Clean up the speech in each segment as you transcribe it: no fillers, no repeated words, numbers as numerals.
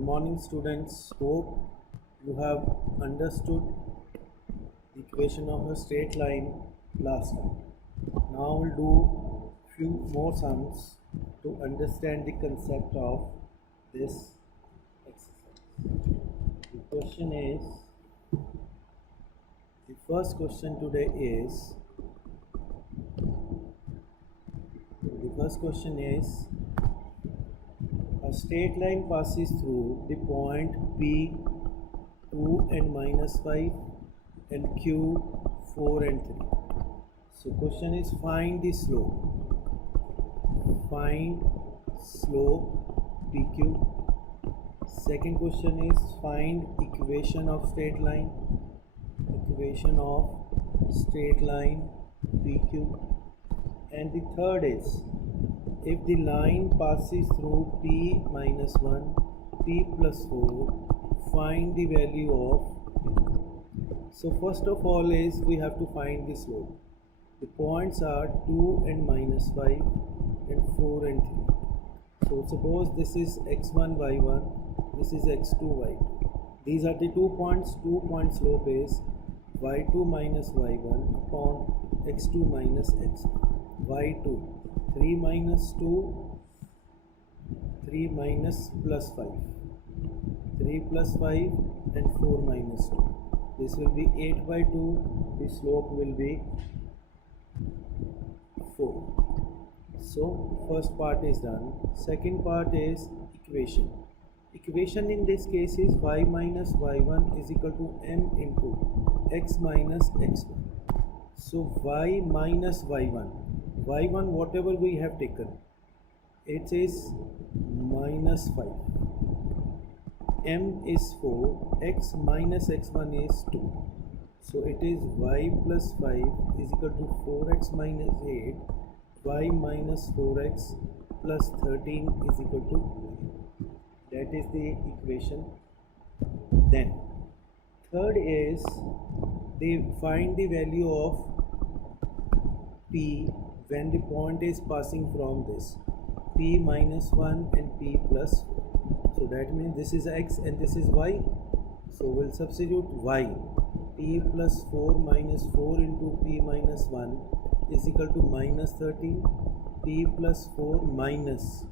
morning, students. Hope you have understood the equation of a straight line last time. Now we'll do few more sums to understand the concept of this exercise. The first question today is a straight line passes through the point P 2 and minus 5 and Q 4 and 3. So question is find the slope. Find slope PQ. Second question is find equation of straight line. Equation of straight line PQ. And the third is if the line passes through P minus 1, P plus 4, find the value of P. So first of all is we have to find the slope. The points are 2 and minus 5 and 4 and 3. So suppose this is x1, y1, this is x2, y2. These are the 2 points. 2 point slope is y2 minus y1 upon x2 minus x1. y2 3 minus 2, 3 minus plus 5, 3 plus 5 and 4 minus 2. This will be 8 by 2, the slope will be 4. So first part is done. Second part is equation. Equation in this case is y minus y1 is equal to m into x minus x1. So y minus y1, whatever we have taken, it is minus 5, m is 4, x minus x1 is 2. So it is y plus 5 is equal to 4x minus 8, y minus 4x plus 13 is equal to 9. That is the equation. Then third is they find the value of P when the point is passing from this P minus 1 and P plus 4. So that means this is x and this is y. So we'll substitute y. P plus 4 minus 4 into P minus 1 is equal to minus 13. P plus 4 minus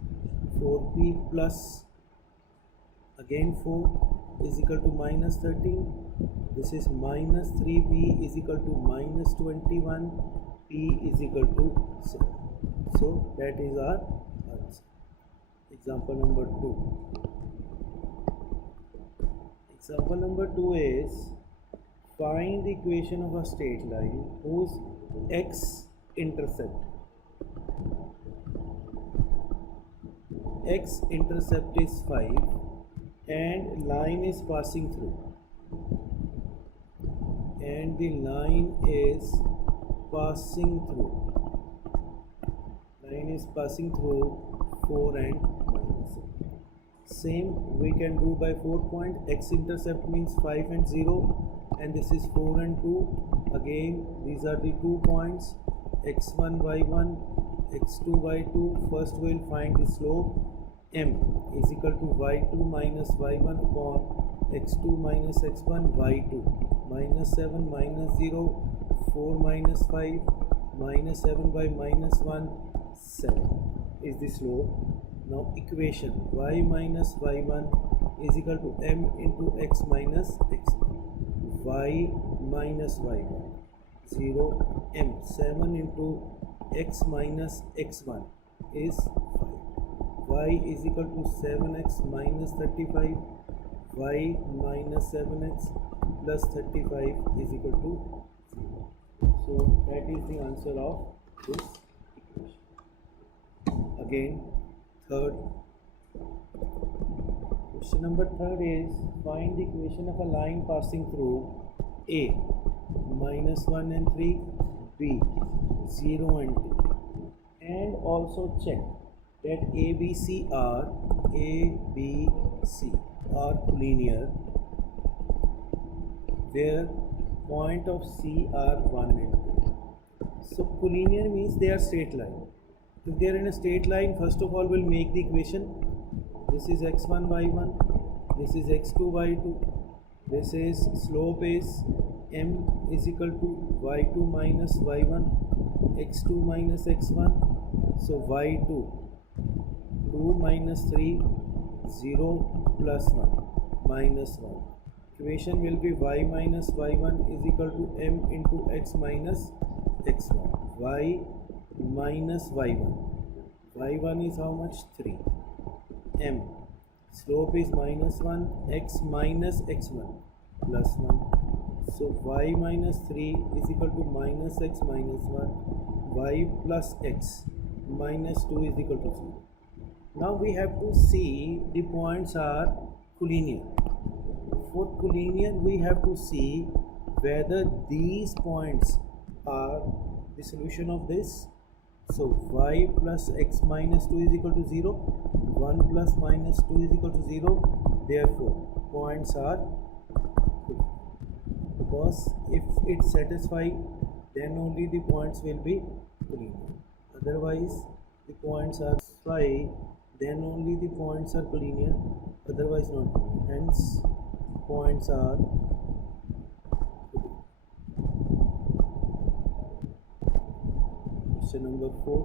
4P plus again 4 is equal to minus 13. This is minus 3P is equal to minus 21. P is equal to 7. So that is our answer. Example number 2. Example number 2 is find the equation of a straight line whose x-intercept is 5 and line is passing through. And the line is passing through 4 and minus 7. Same we can do by 4 point. X-intercept means 5 and 0 and this is 4 and 2. Again these are the 2 points x1 y1 x2 y2. First we will find the slope. M is equal to y2 minus y1 upon x2 minus x1 y2 minus 7 minus 0 4 minus 5 minus 7 by minus 1 7 is the slope. Now equation y minus y1 is equal to m into x minus x1. Y minus y1 0 m 7 into x minus x1 is 5. Y is equal to 7x minus 35. Y minus 7x plus 35 is equal to 0. So that is the answer of this equation. Again, third. Question number 3 is find the equation of a line passing through A minus 1 and 3, B 0 and 2. And also check that ABC are collinear where point of C are 1 and 2. So collinear means they are straight line. If they are in a straight line, first of all we'll make the equation. This is x1 y1, this is x2 y2. This is slope is m is equal to y2 minus y1, x2 minus x1. So y2 2 minus 3 0 plus 1 minus 1. Equation will be y minus y1 is equal to m into x minus x1. Y minus y1. y1 is how much? 3. M. Slope is minus 1, x minus x1 plus 1. So y minus 3 is equal to minus x minus 1. Y plus x minus 2 is equal to 0. Now we have to see the points are collinear. For collinear we have to see whether these points are the solution of this. So y plus x minus 2 is equal to 0, 1 plus minus 2 is equal to 0. Therefore points are collinear, because if it satisfies, then only the points will be collinear. Otherwise the points are phi, then only the points are collinear, otherwise not collinear. Hence points are collinear. Question number 4.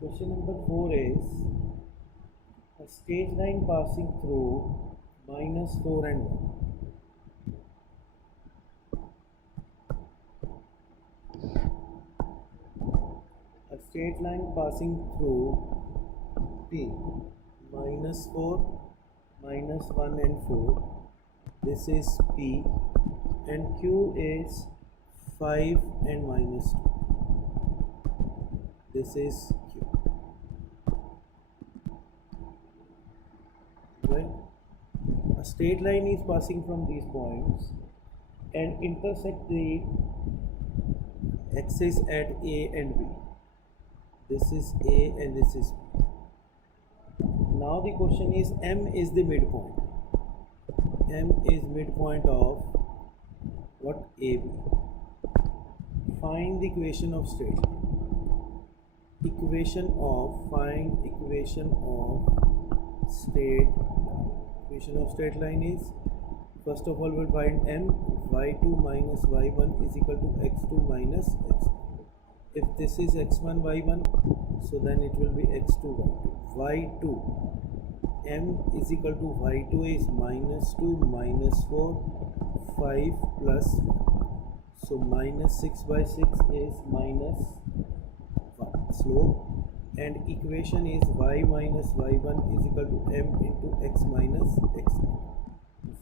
Question number 4 is a straight line passing through minus 4 and 1. A straight line passing through P minus 4, minus 1 and 4. This is P, and Q is 5 and minus 2. This is Q. Right? A straight line is passing from these points and intersect the axis at A and B. This is A and this is B. Now the question is, M is the midpoint. M is midpoint of what? AB. Find the equation of straight line. Find equation of straight line. Equation of straight line is, first of all we'll find m. y2 minus y1 is equal to x2 minus x1. If this is x1 y1, so then it will be x2 y2. M is equal to y2 is minus 2 minus 4 5 plus 1. So minus 6 by 6 is minus 1 slope, and equation is y minus y1 is equal to m into x minus x1.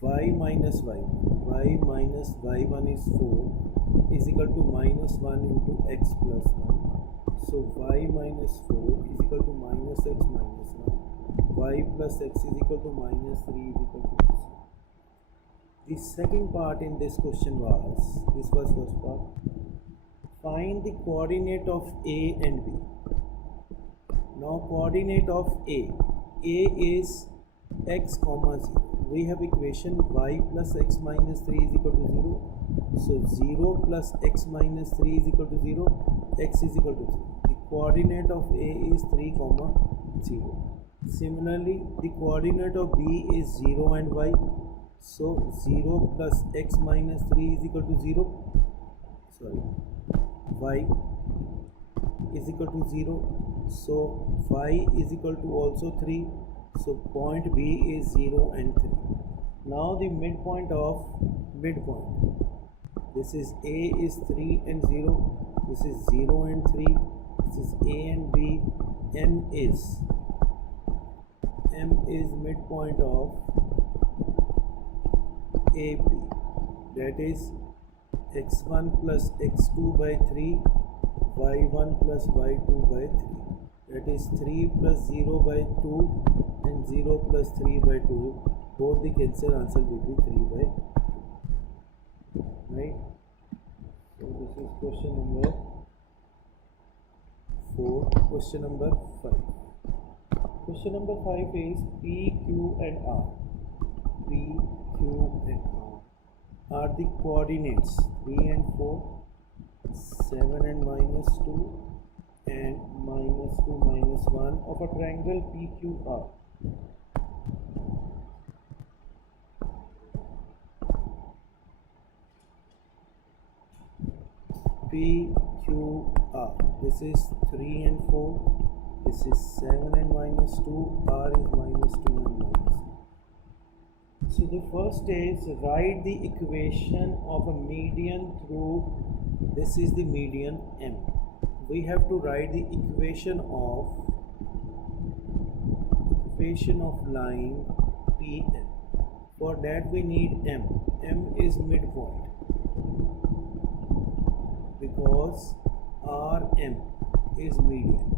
Y minus y1 is 4 is equal to minus 1 into x plus 1. So y minus 4 is equal to minus x minus 1. Y plus x is equal to minus 3 is equal to 0. The second part in this question was, this was first part, find the coordinate of A and B. Now coordinate of A is x comma 0. We have equation y plus x minus 3 is equal to 0. So 0 plus x minus 3 is equal to 0, x is equal to 3. The coordinate of A is 3 comma 0. Similarly, the coordinate of B is 0 and y. So 0 plus x minus 3 is equal to 0. Sorry, y is equal to 0. So y is equal to also 3. So point B is 0 and 3. Now the midpoint of midpoint. This is A is 3 and 0. This is 0 and 3. This is A and B. M is midpoint of AB, that is x1 plus x2 by 3, y1 plus y2 by 3, that is 3 plus 0 by 2 and 0 plus 3 by 2. Both the cancel, answer will be 3 by 2. Right? So this is question number 4. Question number 5. Question number 5 is P, Q and R. P, Q and R are the coordinates 3 and 4, 7 and minus 2 and minus 2 minus 1 of a triangle PQR. P, Q, R. This is 3 and 4. This is 7 and minus 2. R is minus 2 and minus 2. So the first is write the equation of a median through, this is the median M. We have to write the equation of line Pn. For that we need M. M is midpoint because Rm is median.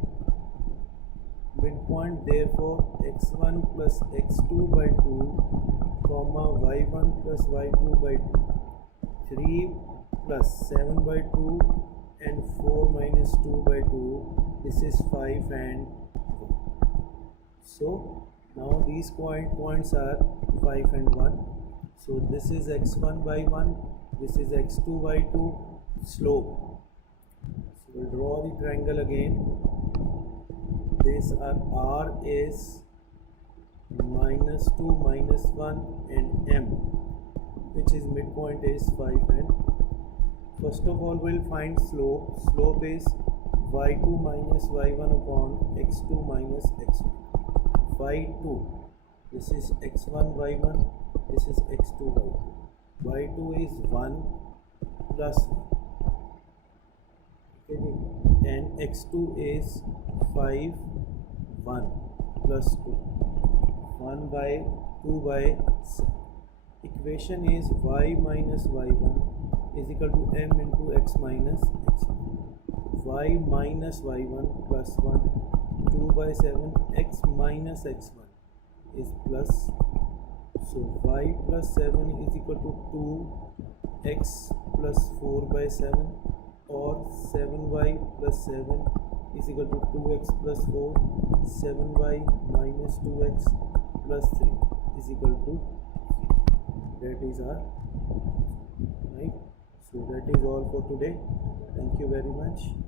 Midpoint, therefore x1 plus x2 by 2 comma y1 plus y2 by 2, 3 plus 7 by 2 and 4 minus 2 by 2. This is 5 and 1. So now these points are 5 and 1. So this is x1 by 1, this is x2 by 2, slope. So we'll draw the triangle again. This R is minus 2 minus 1 and M, which is midpoint is 5 and. First of all we'll find slope. Slope is y2 minus y1 upon x2 minus x1. y2, this is x1 y1, this is x2 y2. y2 is 1 plus 1. Okay, and x2 is 5 1 plus 2, 1 by 2 by 7. Equation is y minus y1 is equal to m into x minus x1. Y minus y1 plus 1, 2 by 7, x minus x1 is plus. So y plus 7 is equal to 2, x plus 4 by 7, or 7y plus 7 is equal to 2x plus 4, 7y minus 2x plus 3 is equal to 3. That is our right. So that is all for today. Thank you very much.